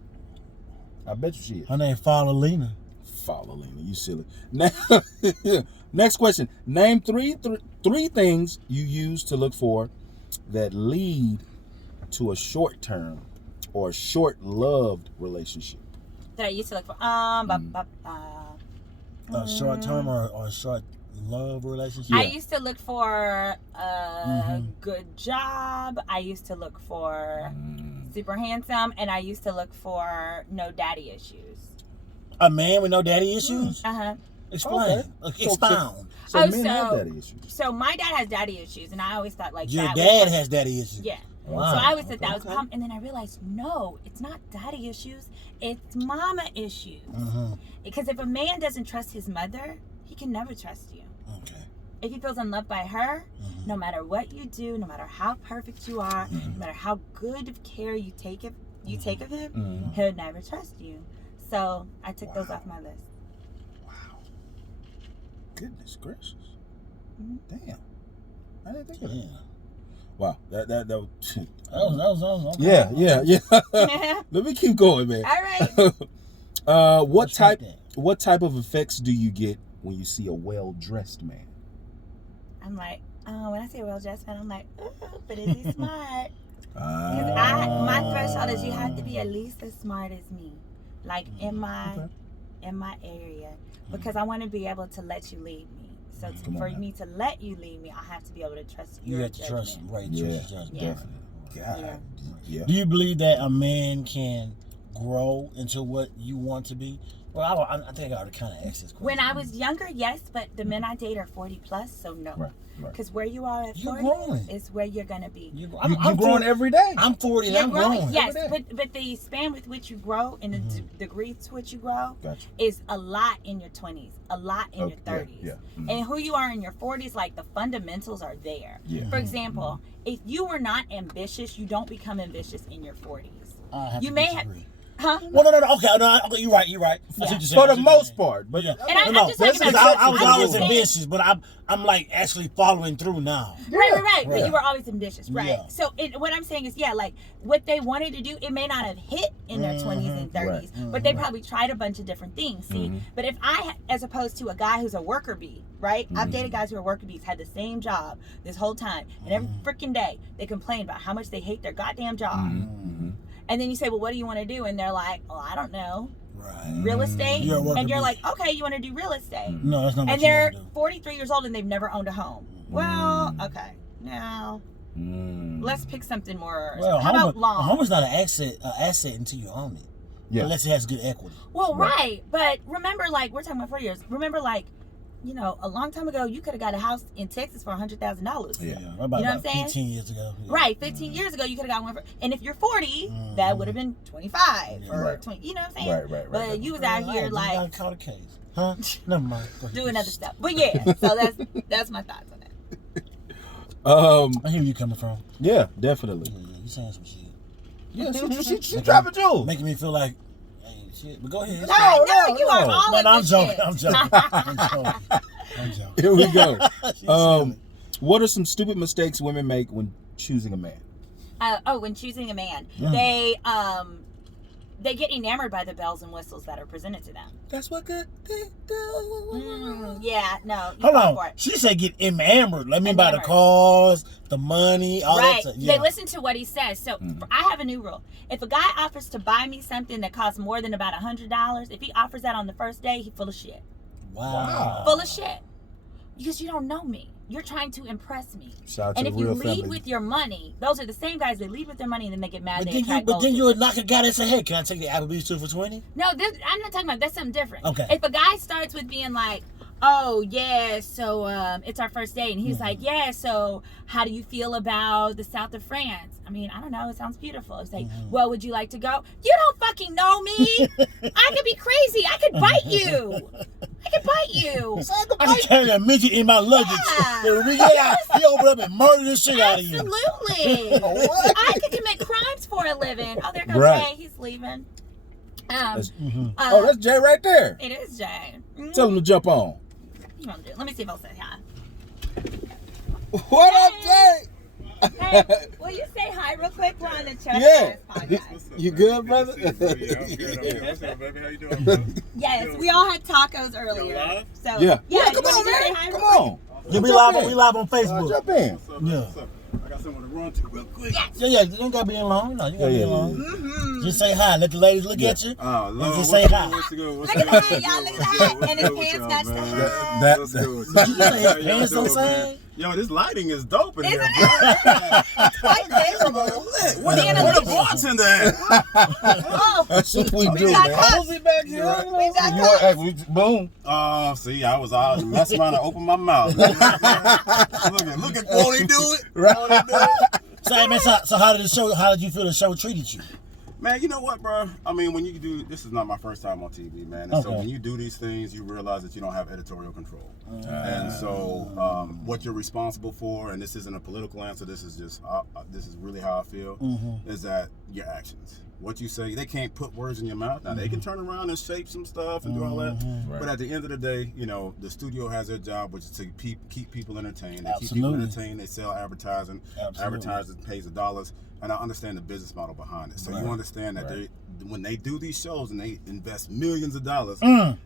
I bet you she is. Her name Falalina. Falalina, you silly. Next question. Name three things you use to look for that lead to a short-term or short-loved relationship. That I used to look for. A short-term or a short love relationship? I used to look for a good job. I used to look for super handsome. And I used to look for no daddy issues. A man with no daddy issues? Explain. Okay. Expound. So men have daddy issues. So my dad has daddy issues, and I always thought like your that dad has daddy issues. Yeah. Wow. So I always thought that was a problem, and then I realized no, it's not daddy issues, it's mama issues. Because if a man doesn't trust his mother, he can never trust you. Okay. If he feels unloved by her, no matter what you do, no matter how perfect you are, no matter how good of care you take of him, he'll never trust you. So I took those off my list. Wow. Goodness gracious. Damn. I didn't think of that. Wow. That was Yeah. Let me keep going, man. All right. What type of effects do you get when you see a well-dressed man? I'm like, when I see a well-dressed man, I'm like, ooh, but is he smart? Because my threshold is you have to be at least as smart as me, like in my area, because I want to be able to let you lead me. So for me to let you lead me, I have to be able to trust your judgment. You have to trust him, right? Trust your judgment. Definitely. God. Yeah. Do you believe that a man can grow into what you want to be? Well, I think I already kind of asked this question. When I was younger, yes, but the men I date are 40 plus, so no. Right. Because where you are at 40 is where you're going to be. I'm growing every day. I'm 40 and I'm growing. Yes, but the span with which you grow and the degree to which you grow is a lot in your 20s, a lot in your 30s. Yeah. And who you are in your 40s, like the fundamentals are there. Yeah. For example, if you were not ambitious, you don't become ambitious in your 40s. You may have... Huh? Well, no. Okay, you're right. Yeah. For the most part, but and I'm just talking I was always ambitious, but I'm like actually following through now. Right. But you were always ambitious, right? Yeah. So what I'm saying is, like what they wanted to do, it may not have hit in their 20s and 30s, but they probably tried a bunch of different things. See, but if as opposed to a guy who's a worker bee, right? I've dated guys who are worker bees, had the same job this whole time, and every freaking day they complain about how much they hate their goddamn job. And then you say, well, what do you want to do? And they're like, oh, I don't know. Right. Real estate? And you're like, okay, you want to do real estate. No, that's not what and they're 43 years old and they've never owned a home. Well, okay. Now, let's pick something more. Well, how about long? A home is not an asset until you own it. Yeah. Unless it has good equity. Well, right. But remember, like, we're talking about 4 years. Remember, like, you know, a long time ago, you could have got a house in Texas for $100,000. Yeah, you know what I'm saying? 15 years ago. Yeah. Right, 15 years ago, you could have got one for, and if you're 40, that would have been 25 or 20. You know what I'm saying? Right. But you was out here like. You caught a case, huh? Never mind. Doing other stuff. But yeah, so that's my thoughts on that. I hear you coming from. Yeah, definitely. Yeah, you saying some shit. Yeah, she dropping jewels, making me feel like. Shit, but go ahead. No, you are all I'm joking. I'm joking. Here we go. What are some stupid mistakes women make when choosing a man? When choosing a man, they they get enamored by the bells and whistles that are presented to them. That's what good they do. Yeah, no. Hold on. She said get enamored. Let me buy the cars, the money, all that stuff. Yeah. They listen to what he says. So I have a new rule. If a guy offers to buy me something that costs more than about $100, if he offers that on the first day, he's full of shit. Wow. Full of shit. Because you don't know me. You're trying to impress me. And if you lead with your money, those are the same guys that lead with their money and then they get mad. But then you're not a guy that say, hey, can I take the Applebee's 2 for $20? No, I'm not talking about, that's something different. Okay. If a guy starts with being like, oh, yeah, so it's our first date. And he's like, yeah, so how do you feel about the south of France? I mean, I don't know. It sounds beautiful. It's like, well, would you like to go? You don't fucking know me. I could be crazy. I could bite you. I could bite you. I can carry a midget in my luggage. Yeah. He open up and murder the shit out of you. Absolutely. I could commit crimes for a living. Oh, there goes Jay. He's leaving. That's Jay right there. It is Jay. Tell him to jump on. Let me see if I'll say hi. What up, Jay? Hey, will you say hi real quick? We're on the Chuck podcast. You good, brother? Yeah, I'm good. What's up, baby? How you doing, brother? Yes, we all had tacos earlier. So yeah, come on, man. Come on. Yeah, we live on Facebook. Jump in. What's up? I got someone to run to real quick. Yeah. You don't gotta be in long. No, you gotta be in long. Just say hi. Let the ladies look at you. Oh, Lord. Just say hi. Look at the hat, y'all. Look at the hat. And his pants match the hat. That's good. Did you say his pants don't say? Yo, this lighting is dope in here, bro. It's quite favorable. Where the bartender at? That's what we do, got man. cups. Cozy back here. We got cups. Boom. See, I was out messing around and open my mouth. Look at won't he do it? Right. So how did you feel the show treated you? Man, you know what, bro? I mean, when you do, this is not my first time on TV, man. And so when you do these things, you realize that you don't have editorial control. And so what you're responsible for, and this isn't a political answer, this is just, this is really how I feel, is that your actions. What you say, they can't put words in your mouth. Now, they can turn around and shape some stuff and do all that. Right. But at the end of the day, you know, the studio has their job, which is to keep people entertained. They keep Absolutely. people entertained. They sell advertising. Advertisers pays the dollars. And I understand the business model behind it. So you understand that when they do these shows and they invest millions of dollars,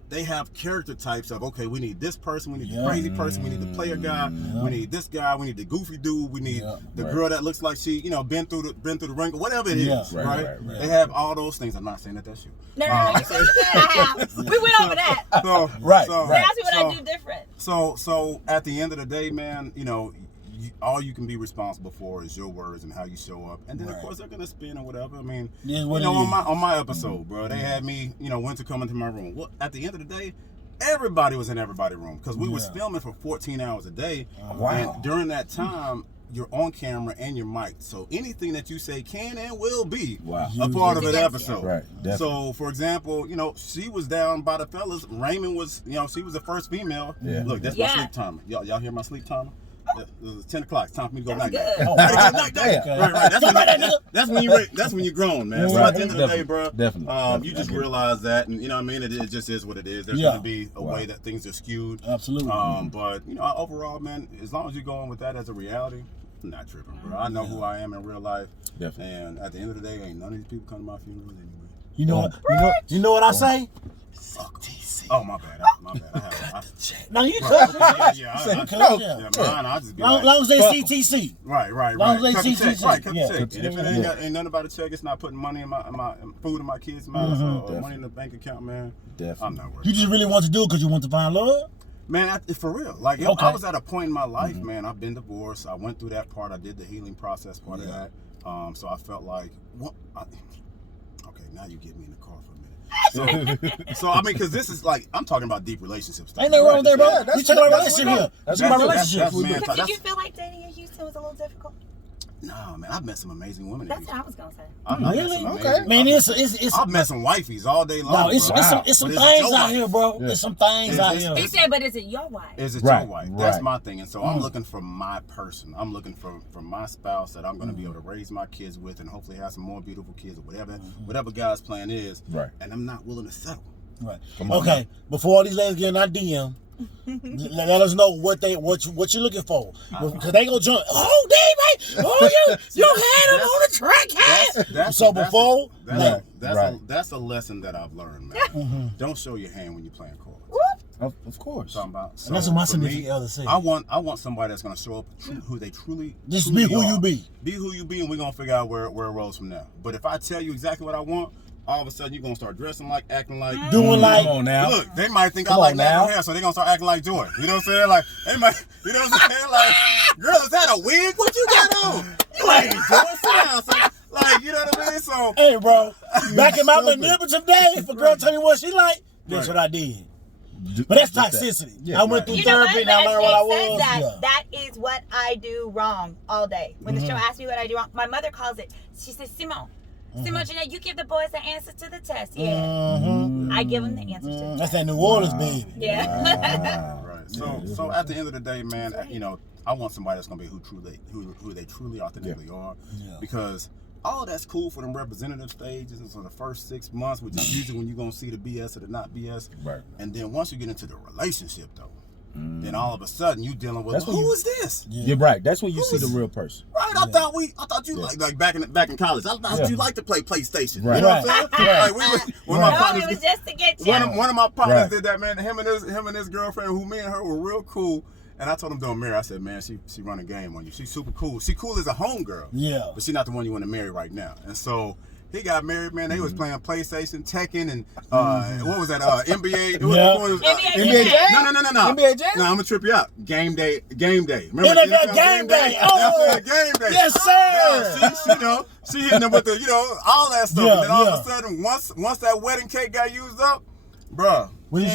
they have character types of, okay, we need this person, we need the crazy person, we need the player guy, we need this guy, we need the goofy dude, we need the girl that looks like she, you know, been through the ring, whatever it is, right? They have all those things. I'm not saying that that's you. No, you said I have. We went over that. So, They asked me what I do different. So at the end of the day, man, you know, all you can be responsible for is your words and how you show up, and then of course they're gonna spin or whatever. I mean, you know, on my episode, bro, they had me, you know, Winter come into my room. Well, at the end of the day, everybody was in everybody's room because we was filming for 14 hours a day. And during that time, you're on camera and your mic, so anything that you say can and will be a part of an episode. Right. Definitely. So, for example, you know, she was down by the fellas. Raymond was, you know, she was the first female. Yeah. Look, that's my sleep timer. Y'all hear my sleep timer? It's 10 o'clock. It's time for me to go night. Right. That's when you're grown, man. So at the end of the day, bro, you just realize that, and you know what I mean. It just is what it is. There's gonna be a way that things are skewed. Absolutely. But you know, overall, man, as long as you're going with that as a reality, I'm not tripping, bro. I know who I am in real life. Definitely. And at the end of the day, ain't none of these people come to my funerals anyway. You know what I say? Fuck TC. Oh, my bad. I have to check. No, you cut. Mine, I just be like, long as they CTC. Right. Long as they Cut the check. CTC. Right, cut the check. And if it ain't nothing about a check, it's not putting money in my food in my kids' mouths or money in the bank account, man. Definitely. I'm not worried. You just really want to do it because you want to find love? Man, for real. Like, I was at a point in my life, man. I've been divorced. I went through that part. I did the healing process part of that. So I felt like, okay, now you get me in the car for a minute. So I mean, because this is like, I'm talking about deep relationship stuff. Ain't nothing wrong with that, bro. Yeah, We talking about relationship here. That's about relationship. Did you feel like dating in Houston was a little difficult? No, man, I've met some amazing women. That's what I was gonna say. Really? Okay. Man, it's I've met some wifeys all day long. no, it's some things out here, bro. There's some things out here. He said, but is it your wife? Is it your wife? That's my thing. And so I'm looking for my person. I'm looking for my spouse that I'm going to be able to raise my kids with and hopefully have some more beautiful kids or whatever God's plan is. Right. And I'm not willing to settle. Right. Okay. Before all these ladies get in our DM, Let us know what you're looking for, because they gonna jump. Oh, damn, you had him on the track. So before, that's a lesson that I've learned, man. Don't show your hand when you're playing cards. Of course. Talking about. So that's what my significant other said. I want somebody that's gonna show up who they truly. Just be who you be. Be who you be, and we're gonna figure out where it rolls from there. But if I tell you exactly what I want, all of a sudden you're gonna start dressing like, acting like, doing like. Come on now. Look, they might think I like natural hair, so they're gonna start acting like Joy. You know what I'm saying? Like, they might, you know what I'm saying? Like, girl, is that a wig? What you got on? You ain't Joy. Sit down, son. Like, you know what I mean? So, hey, bro, back in my manipulative days, if a girl tell me what she like, that's what I did. But that's toxicity. Yeah, I went through therapy and I learned what I was. That is what I do wrong all day. When the show asks me what I do wrong, my mother calls it, she says, Simone, Jeanette, you give the boys the answers to the test. Yeah. I give them the answers to the test. That's that New Orleans baby. Yeah. Right. So at the end of the day, man, you know, I want somebody that's gonna be who they truly authentically are. Yeah. Because all that's cool for them representative stages and for the first 6 months, which is usually when you're gonna see the BS or the not BS. Right. And then once you get into the relationship though, then all of a sudden you dealing with who is this? You're right. That's when you see the real person. Right. I thought you like back in college. I thought you liked to play PlayStation. Right. You know what I'm saying? Like it was just to get you. One of my partners did that, man. Him and his girlfriend, who me and her were real cool. And I told him don't marry. I said, man, she run a game on you. She's super cool. She cool as a homegirl. Yeah. But she's not the one you want to marry right now. And so he got married, man. They was playing PlayStation, Tekken, and what was that? NBA. NBA Jam? No. NBA Jam? No, I'm gonna trip you out. Game day. Remember NFL Game Day? Oh, Game Day. Yes, sir. Yeah, she hitting them with the, all that stuff. And then all of a sudden, once that wedding cake got used up, bruh. What did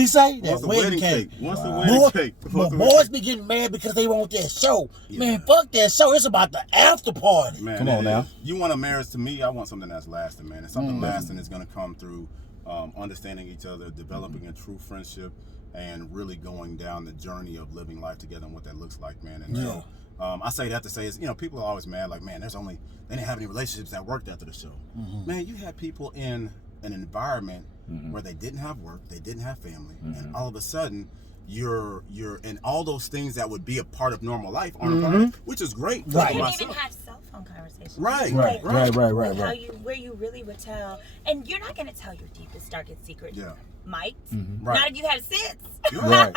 he say? That wedding cake. Once the wedding cake. But boys be getting mad because they want that show. Yeah. Man, fuck that show. It's about the after party. Man, come on now. You want a marriage to me, I want something that's lasting, man. And something lasting is going to come through understanding each other, developing a true friendship, and really going down the journey of living life together and what that looks like, man. And so I say that to say is, people are always mad, like, man, they didn't have any relationships that worked after the show. Man, you had people in an environment where they didn't have work, they didn't have family, and all of a sudden you're and all those things that would be a part of normal life aren't a part, which is great. Right. You didn't even have cell phone conversations. Right. Where you really would tell, and you're not going to tell your deepest, darkest secret. Yeah. Might. Not if you have sense. Right.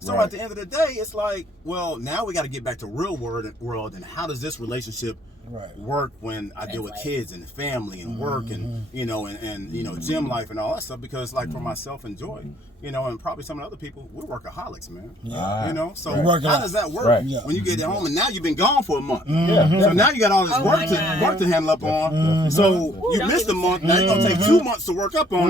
So at the end of the day, it's like, well, now we got to get back to real world, and how does this relationship work when I deal with kids and family and work and and gym life and all that stuff? Because like for myself and Joy, and probably some of the other people, we're workaholics, man. So how does that work when you get home and now you've been gone for a month? So now you got all this work to handle up on. So you missed a month. Now you're gonna take 2 months to work up on.